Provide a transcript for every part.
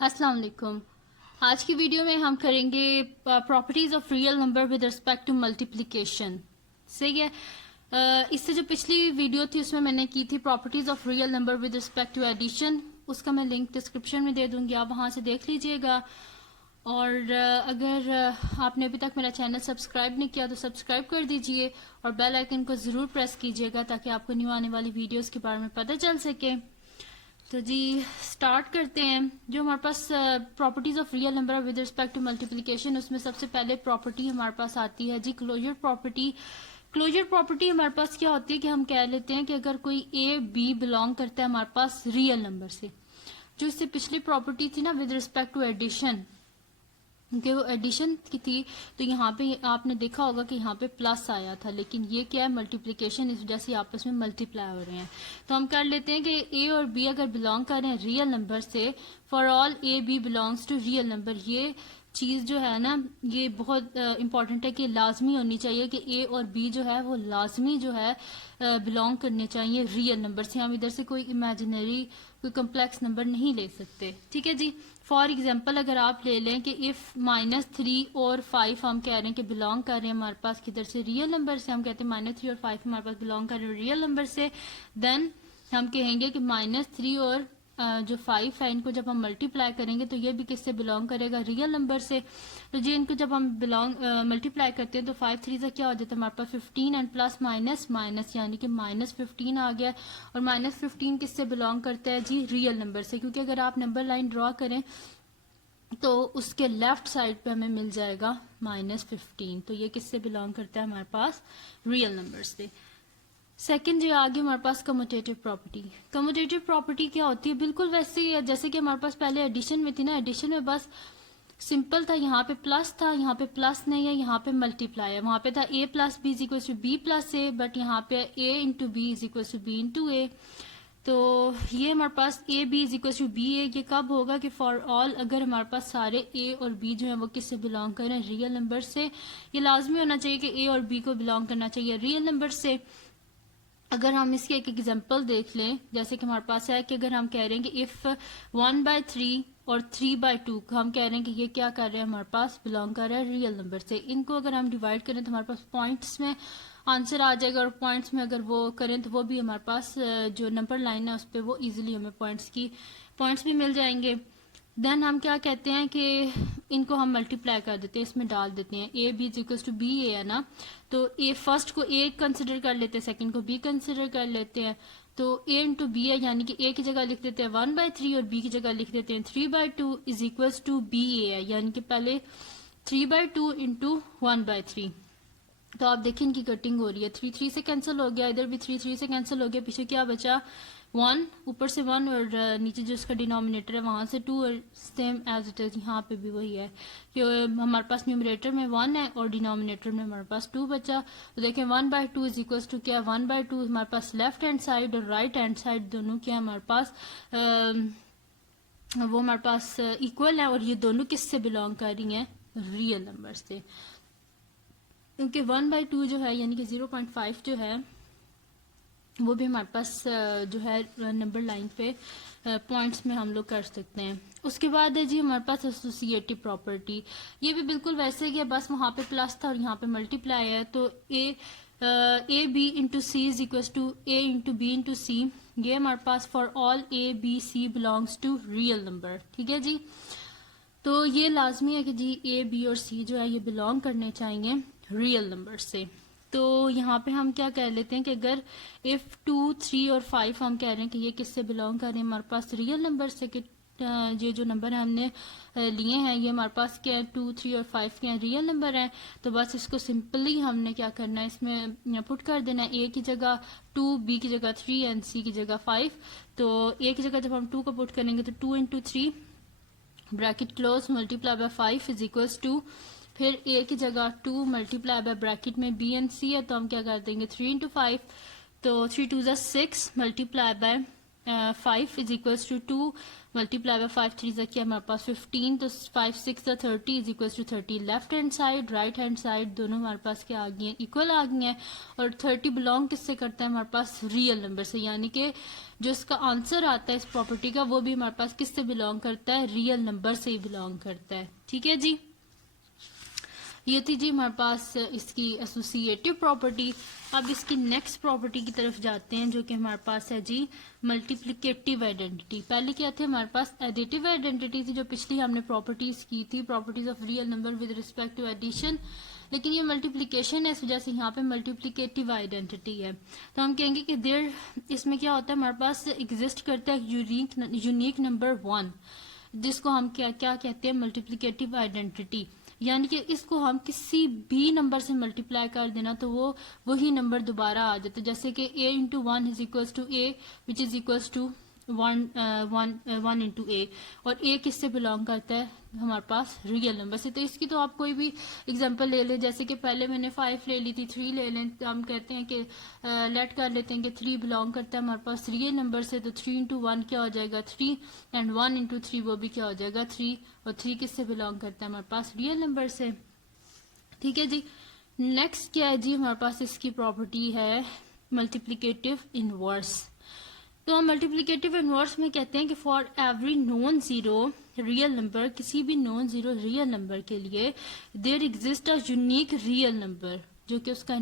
السلام علیکم. آج کی ویڈیو میں ہم کریں گے properties of real number with respect to multiplication. صحیح ہے. اس سے جو پچھلی ویڈیو تھی اس میں نے کی تھی properties of real number with respect to addition. اس کا میں لنک ڈسکرپشن میں دے دوں گی, آپ وہاں سے دیکھ لیجئے گا. اور اگر آپ نے ابھی تک میرا چینل سبسکرائب نہیں کیا تو سبسکرائب کر دیجئے اور بیل آئیکن کو ضرور پریس کیجئے گا تاکہ آپ کو نیو آنے والی ویڈیوز کے بارے میں پتہ چل سکے. تو جی سٹارٹ کرتے ہیں. جو ہمارے پاس properties of real number with respect to multiplication, اس میں سب سے پہلے پراپرٹی ہمارے پاس آتی ہے جی کلوجر پراپرٹی. کلوجر پراپرٹی ہمارے پاس کیا ہوتی ہے کہ ہم کہہ لیتے ہیں کہ اگر کوئی اے بی بلانگ کرتا ہے ہمارے پاس ریئل نمبر سے, جو اس سے پچھلی پراپرٹی تھی نا ود رسپیکٹ ٹو ایڈیشن, کیونکہ وہ ایڈیشن کی تھی تو یہاں پہ آپ نے دیکھا ہوگا کہ یہاں پہ پلس آیا تھا, لیکن یہ کیا ہے ملٹیپلیکیشن, اس وجہ سے آپس میں ملٹیپلائی ہو رہے ہیں. تو ہم کر لیتے ہیں کہ اے اور بی اگر بلانگ کر رہے ہیں ریئل نمبر سے, for all A B belongs to real number, یہ چیز جو ہے نا یہ بہت امپورٹنٹ ہے کہ لازمی ہونی چاہیے کہ اے اور بی جو ہے وہ لازمی جو ہے بلانگ کرنے چاہیے ریئل نمبر سے. ہم ادھر سے کوئی امیجنری کوئی کمپلیکس نمبر نہیں لے سکتے. ٹھیک ہے جی. فار ایگزامپل اگر آپ لے لیں کہ اف -3 اور 5 ہم کہہ رہے ہیں کہ بلانگ کر رہے ہیں ہمارے پاس کدھر سے ریئل نمبر سے, ہم کہتے ہیں -3 اور 5 ہمارے پاس بلانگ کر رہے ہیں ریئل نمبر سے, دین ہم کہیں گے کہ -3 اور جو 5 ہے ان کو جب ہم ملٹیپلائی کریں گے تو یہ بھی کس سے بلانگ کرے گا ریئل نمبر سے. تو جی ان کو جب ہم ملٹیپلائی کرتے ہیں تو 5 3 سے کیا ہو جاتا ہے ہمارے پاس 15 اینڈ پلس مائنس مائنس, یعنی کہ -15 آ گیا. اور -15 کس سے بلانگ کرتا ہے جی ریئل نمبر سے, کیونکہ اگر آپ نمبر لائن ڈرا کریں تو اس کے لیفٹ سائڈ پہ ہمیں مل جائے گا -15, تو یہ کس سے بلانگ کرتا ہے ہمارے پاس ریئل نمبر سے. سیکنڈ جو آگے ہمارے پاس کموٹیٹو پراپرٹی. کموٹیٹو پراپرٹی کیا ہوتی ہے, بالکل ویسے ہی ہے جیسے کہ ہمارے پاس پہلے ایڈیشن میں تھی نا. ایڈیشن میں بس سمپل تھا, یہاں پہ پلس تھا, یہاں پہ پلس نہیں ہے, یہاں پہ ملٹیپلائی ہے. وہاں پہ تھا a plus B is equal to B plus A, but یہاں پہ a into B is equal to B into A. تو یہ ہمارے پاس A B is equal to B A, یہ کب ہوگا کہ فار آل اگر ہمارے پاس سارے اے اور بی جو ہیں وہ کس سے بلانگ کر رہے ہیں ریئل نمبر سے. یہ لازمی ہونا چاہیے کہ اے اور بی کو بلانگ کرنا چاہیے ریئل نمبر سے. اگر ہم اس کی ایک ایگزامپل دیکھ لیں, جیسے کہ ہمارے پاس ہے کہ اگر ہم کہہ رہے ہیں کہ اف 1/3 اور 3/2 ہم کہہ رہے ہیں کہ یہ کیا کر رہے ہیں ہمارے پاس بلانگ کر رہا ہے ریئل نمبر سے. ان کو اگر ہم ڈیوائڈ کریں تو ہمارے پاس پوائنٹس میں آنسر آ جائے گا, اور پوائنٹس میں اگر وہ کریں تو وہ بھی ہمارے پاس جو نمبر لائن ہے اس پہ وہ ایزیلی ہمیں پوائنٹس بھی مل جائیں گے. دین ہم کیا کہتے ہیں کہ ان کو ہم ملٹیپلائی کر دیتے ہیں, اس میں ڈال دیتے ہیں A B is equal to B A ہے نا, تو اے فرسٹ کو اے کنسیڈر کر لیتے ہیں, سیکنڈ کو بی کنسیڈر کر لیتے ہیں. تو اے انٹو بی ہے, یعنی کہ اے کی جگہ لکھ دیتے ہیں 1/3 اور بی کی جگہ لکھ دیتے ہیں 3/2 از اکول ٹو بی اے ہے, یعنی کہ پہلے 3/2 انٹو 1/3. تو آپ دیکھیں ان کی کٹنگ ہو رہی ہے, 3 3 سے کینسل ہو گیا, ادھر بھی 3 3 سے کینسل ہو گیا, پیچھے کیا بچا 1, اوپر سے 1 اور نیچے جو اس کا ڈینومینیٹر ہے وہاں سے 2, اور سیم ایز اٹ از یہاں پہ بھی وہی ہے کہ ہمارے پاس نیومریٹر میں 1 ہے اور ڈینومینیٹر میں ہمارے پاس 2 بچا. تو دیکھیں 1/2 از اکول ٹو کیا 1/2 ہمارے پاس لیفٹ ہینڈ سائڈ اور رائٹ ہینڈ سائڈ دونوں کیا ہمارے پاس وہ ہمارے پاس ایکول ہے, اور یہ دونوں کس سے بلانگ کر رہی ہیں ریئل نمبر سے. کیونکہ 1/2 جو ہے یعنی کہ 0.5 جو ہے وہ بھی ہمارے پاس جو ہے نمبر لائن پہ پوائنٹس میں ہم لوگ کر سکتے ہیں. اس کے بعد ہے جی ہمارے پاس ایسوسیٹیو پراپرٹی. یہ بھی بالکل ویسے ہی ہے, بس وہاں پہ پلس تھا اور یہاں پہ ملٹیپلائی ہے. تو A B into C is equal to A into B into C, یہ ہمارے پاس for all A B C belongs to real number. ٹھیک ہے جی. تو یہ لازمی ہے کہ جی اے بی اور سی جو ہے یہ بلانگ کرنے چاہیے ریئل نمبر سے. تو یہاں پہ ہم کیا کہہ لیتے ہیں کہ اگر اف 2 3 اور 5 ہم کہہ رہے ہیں کہ یہ کس سے بلانگ کر رہے ہیں ہمارے پاس ریئل نمبر سے, کہ یہ جو نمبر ہم نے لیے ہیں یہ ہمارے پاس کیا ہے 2 3 اور 5 کے ریئل نمبر ہیں. تو بس اس کو سمپلی ہم نے کیا کرنا ہے, اس میں پٹ کر دینا ہے, اے کی جگہ 2, بی کی جگہ 3 اینڈ سی کی جگہ 5. تو اے کی جگہ جب ہم 2 کو پٹ کریں گے تو 2 into 3 bracket close multiply by 5 is equals to, پھر اے کی جگہ 2 ملٹیپلائی بائی بریکٹ میں بی اینڈ سی ہے تو ہم کیا کر دیں گے 3 انٹو 5, تو 3 2 6 multiply by 5 is equals to 2 multiply by 5 3 is کیا ہمارے پاس 15 تو 5 6 30 is equals to 30 left hand side right hand side دونوں ہمارے پاس کیا آ گئی ہیں ایکول آ گئی ہیں اور 30 بلونگ کس سے کرتا ہے ہمارے پاس ریئل نمبر سے یعنی کہ جو اس کا آنسر آتا ہے اس پراپرٹی کا وہ بھی ہمارے پاس کس سے بلونگ کرتا ہے ریئل نمبر سے ہی بلونگ کرتا ہے ٹھیک ہے جی یہ تھی جی ہمارے پاس اس کی ایسوسیٹیو پراپرٹی اب اس کی نیکسٹ پراپرٹی کی طرف جاتے ہیں جو کہ ہمارے پاس ہے جی ملٹیپلیکیٹیو آئیڈینٹی پہلے کیا تھے ہمارے پاس ایڈیٹیو آئیڈینٹی تھی جو پچھلی ہم نے پراپرٹیز کی تھی properties of real number with respect to addition لیکن یہ ملٹیپلیکیشن ہے اس وجہ سے یہاں پہ ملٹیپلیکیٹیو آئیڈینٹی ہے تو ہم کہیں گے کہ دیر اس میں کیا ہوتا ہے ہمارے پاس ایگزسٹ کرتا ہے یونیک نمبر 1 جس کو ہم کیا کہتے ہیں ملٹیپلیکیٹیو آئیڈینٹی یعنی کہ اس کو ہم کسی بھی نمبر سے ملٹیپلائی کر دینا تو وہ وہی نمبر دوبارہ آ جاتا ہے جیسے کہ a into 1 is equals to a which is equals to 1 into a اور a کس سے بلانگ کرتا ہے ہمارے پاس ریئل نمبر سے تو اس کی تو آپ کوئی بھی اگزامپل لے لیں جیسے کہ پہلے میں نے 5 لے لی تھی 3 لے لیں تو ہم کہتے ہیں کہ لیٹ کر لیتے ہیں کہ 3 بلانگ کرتا ہے ہمارے پاس ریئل نمبر سے تو 3 into 1 کیا ہو جائے گا 3 اینڈ 1 into 3 وہ بھی کیا ہو جائے گا 3 اور 3 کس سے بلانگ کرتا ہے ہمارے پاس ریئل نمبر سے ٹھیک ہے جی نیکسٹ کیا ہے جی ہمارے پاس اس کی پراپرٹی ہے ملٹیپلیکیٹیو انورس تو ہم ملٹیپلیکیٹیو انورس میں کہتے ہیں کہ for every non zero real number کسی بھی نون زیرو ریئل نمبر کے لیے there exist a unique real number جو کہ اس کا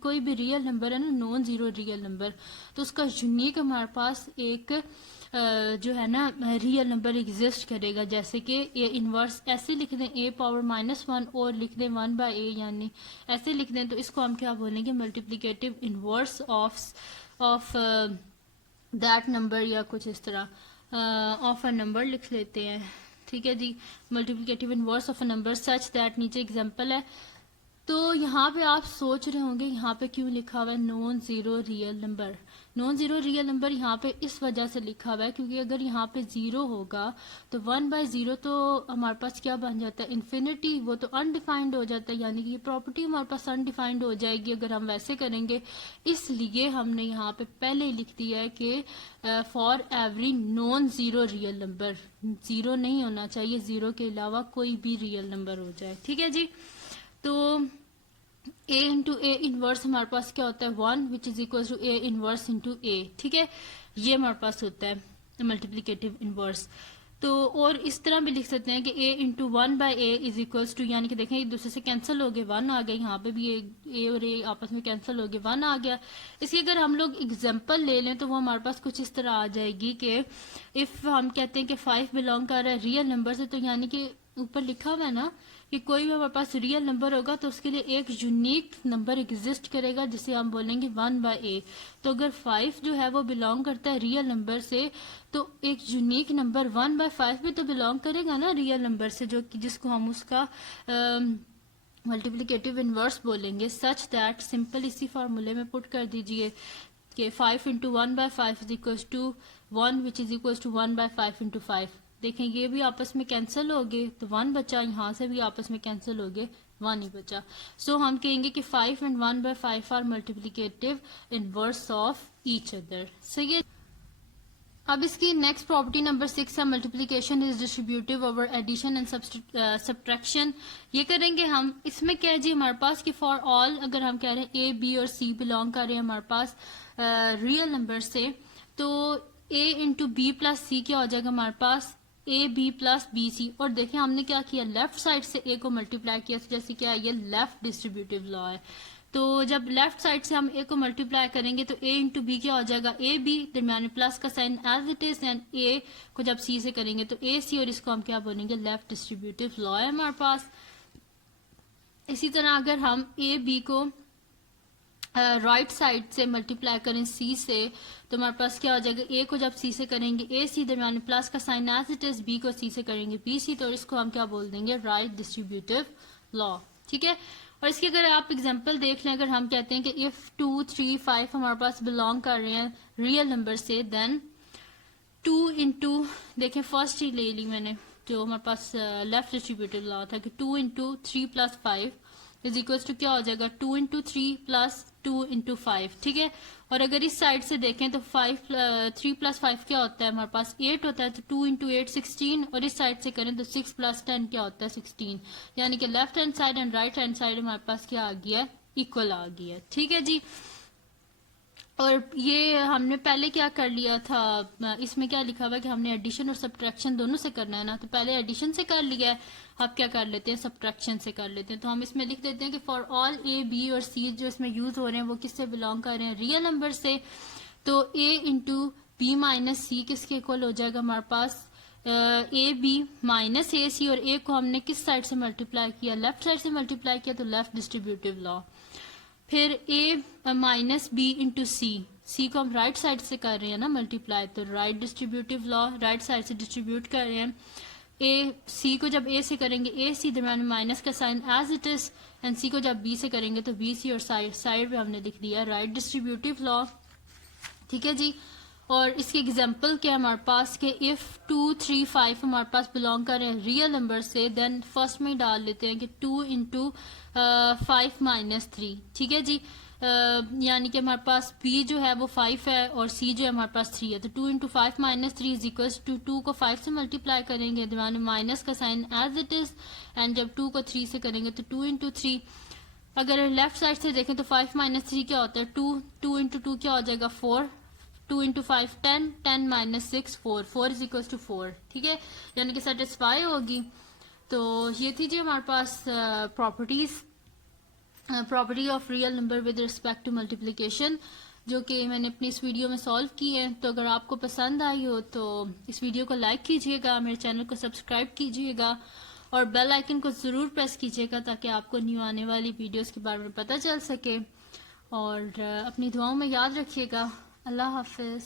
کوئی بھی ریئل نمبر ہے نا نون زیرو ریئل نمبر تو اس کا یونیک ہمارے پاس ایک جو ہے نا ریئل نمبر ایگزسٹ کرے گا جیسے کہ اے انورس ایسے لکھ دیں اے پاور -1 اور لکھ دیں 1/a یعنی ایسے لکھ دیں تو اس کو ہم کیا بولیں گے ملٹیپلیکیٹیو انورس آف دیٹ نمبر یا کچھ اس طرح آف اے نمبر لکھ لیتے ہیں ٹھیک ہے جی multiplicative inverse of a number such that نیچے اگزامپل ہے تو یہاں پہ آپ سوچ رہے ہوں گے یہاں پہ کیوں لکھا ہوا ہے نون زیرو ریئل نمبر نون زیرو ریئل نمبر یہاں پہ اس وجہ سے لکھا ہوا ہے کیونکہ اگر یہاں پہ 0 ہوگا تو 1/0 تو ہمارے پاس کیا بن جاتا ہے انفینٹی وہ تو انڈیفائنڈ ہو جاتا ہے یعنی کہ یہ پراپرٹی ہمارے پاس انڈیفائنڈ ہو جائے گی اگر ہم ویسے کریں گے اس لیے ہم نے یہاں پہ پہلے ہی لکھ دیا ہے کہ for every non zero real number 0 نہیں ہونا چاہیے 0 کے علاوہ کوئی بھی ریئل نمبر ہو جائے ٹھیک ہے جی تو a into a انورس ہمارے پاس کیا ہوتا ہے 1 which is equals to a inverse into a ٹھیک ہے یہ ہمارے پاس ہوتا ہے ملٹیپلیکیٹیو انورس تو اور اس طرح بھی لکھ سکتے ہیں کہ a into 1/a is equals to یعنی کہ دیکھیں ایک دوسرے سے کینسل ہو گئے 1 آ گیا یہاں پہ بھی a اور a آپس میں کینسل ہو گئے 1 آ گیا اس کی اگر ہم لوگ اگزامپل لے لیں تو وہ ہمارے پاس کچھ اس طرح آ جائے گی کہ if ہم کہتے ہیں کہ 5 بلانگ کر رہا ہے ریئل نمبر سے تو یعنی کہ اوپر لکھا ہوا ہے نا کہ کوئی بھی ہمارے پاس ریئل نمبر ہوگا تو اس کے لیے ایک یونیک نمبر ایگزسٹ کرے گا جسے ہم بولیں گے 1/a تو اگر 5 جو ہے وہ بلانگ کرتا ہے ریئل نمبر سے تو ایک یونیک نمبر 1/5 بھی تو بلانگ کرے گا نا ریئل نمبر سے جو جس کو ہم اس کا ملٹیپلیکیٹیو انورس بولیں گے سچ دیٹ سمپل اسی فارمولے میں پٹ کر دیجئے کہ 5 into 1/5 is equals to 1 which is equals to 1/5 into 5 دیکھیں یہ بھی آپس میں کینسل ہو گئے تو 1 بچا یہاں سے بھی آپس میں کینسل ہو گئے 1 ہی بچا سو ہم کہیں گے کہ 5 and 1/5 are multiplicative inverse of each other صحیح ہے اب اس کی نیکسٹ پراپرٹی نمبر 6 ہے multiplication is distributive over addition and subtraction یہ کریں گے ہم اس میں کیا ہے جی ہمارے پاس کہ فار آل اگر ہم کہہ رہے ہیں اے بی اور سی بلانگ کر رہے ہیں ہمارے پاس ریئل نمبر سے تو اے انٹو بی پلس سی کیا ہو جائے گا ہمارے پاس A be plus B C اور دیکھیں ہم نے کیا کیا لیفٹ سائڈ سے اے کو ملٹیپلائی کیا جیسے کیا یہ لیفٹ ڈسٹریبیوٹیو لا ہے تو جب لیفٹ سائڈ سے ہم اے کو ملٹیپلائی کریں گے تو اے انٹو بی کیا ہو جائے گا اے بی درمیان پلس کا sign as it is and A کو جب سی سے کریں گے تو اے سی اور اس کو ہم کیا بولیں گے لیفٹ ڈسٹریبیوٹیو لا ہے ہمارے پاس اسی طرح اگر ہم اے بی کو رائٹ سائڈ سے ملٹیپلائی کریں سی سے تو ہمارے پاس کیا ہو جائے گا اے کو جب سی سے کریں گے اے سی درمیان پلس کا sign as it is B کو سی سے کریں گے بی سی تو اس کو ہم کیا بول دیں گے رائٹ ڈسٹریبیوٹیو لا ٹھیک ہے اور اس کی اگر آپ اگزامپل دیکھ لیں اگر ہم کہتے ہیں کہ اف 2 3 5 ہمارے پاس بلانگ کر رہے ہیں ریئل نمبر سے دین 2 انٹو دیکھیں فرسٹ ہی لے لی میں نے جو ہمارے پاس لیفٹ ڈسٹریبیوٹیو لا تھا کہ 2 into 3 plus 5 is equal to کیا ہو جائے گا 2 انٹو 3 پلس 2 انٹو 5. ٹھیک ہے. اور اگر اس سائڈ سے دیکھیں تو 3 پلس 5 کیا ہوتا ہے ہمارے پاس 8 ہوتا ہے, تو 2 انٹو 8 16. اور اس سائڈ سے کریں تو 6 پلس 10 کیا ہوتا ہے 16. یعنی کہ left hand side and right hand side ہمارے پاس کیا آ گیا ہے اکول آ گیا ہے. ٹھیک ہے جی. اور یہ ہم نے پہلے کیا کر لیا تھا, اس میں کیا لکھا ہوا ہے کہ ہم نے ایڈیشن اور سبٹریکشن دونوں سے کرنا ہے نا, تو پہلے ایڈیشن سے کر لیا ہے, اب کیا کر لیتے ہیں سبٹریکشن سے کر لیتے ہیں. تو ہم اس میں لکھ دیتے ہیں کہ فار آل اے بی اور سی جو اس میں یوز ہو رہے ہیں وہ کس سے بلانگ کر رہے ہیں, ریئل نمبر سے. تو اے انٹو بی مائنس سی کس کے اکول ہو جائے گا ہمارے پاس اے بی مائنس اے سی, اور اے کو ہم نے کس سائڈ سے ملٹیپلائی کیا, لیفٹ سائڈ سے ملٹیپلائی کیا, تو لیفٹ ڈسٹریبیوٹیو لا. پھر اے مائنس بی انٹو سی, سی کو ہم رائٹ سائڈ سے کر رہے ہیں نا ملٹیپلائی, تو right distributive law, right side سے ڈسٹریبیوٹ کر رہے ہیں. اے سی کو جب اے سے کریں گے اے سی درمیان مائنس کا sign as it is, and C کو جب بی سے کریں گے تو بی سی, اور سائڈ پہ ہم نے لکھ دیا رائٹ ڈسٹریبیوٹیو لا. ٹھیک ہے جی. اور اس کی ایگزامپل کیا ہے ہمارے پاس کہ اف 2 3 5 ہمارے پاس بلانگ کر رہے ہیں ریئل نمبر سے, دین فرسٹ میں ڈال لیتے ہیں کہ 2 انٹو 5 مائنس 3. ٹھیک ہے جی. یعنی کہ ہمارے پاس بی جو ہے وہ 5 ہے اور سی جو ہے ہمارے پاس 3 ہے, تو 2 into 5 minus 3 is equals to 2 کو 5 سے ملٹیپلائی کریں گے, درمیان مائنس کا sign as it is, and جب 2 کو 3 سے کریں گے تو 2 انٹو 3. اگر لیفٹ سائڈ سے دیکھیں تو 5 مائنس 3 کیا ہوتا ہے 2, 2 انٹو 2 کیا ہو جائے گا 4, 2 into 5 10, 10 minus 6 4, 4 is equals to 4. ٹھیک ہے, یعنی کہ سیٹسفائی ہوگی. تو یہ تھی جی ہمارے پاس property of real number with respect to multiplication, جو کہ میں نے اپنی اس ویڈیو میں سالو کی ہے. تو اگر آپ کو پسند آئی ہو تو اس ویڈیو کو لائک کیجیے گا, میرے چینل کو سبسکرائب کیجیے گا, اور بیل آئیکن کو ضرور پریس کیجیے گا تاکہ آپ کو نیو آنے والی ویڈیوز کے بارے میں پتہ چل سکے. اور اپنی دعاؤں میں یاد رکھیے گا. اللہ حافظ.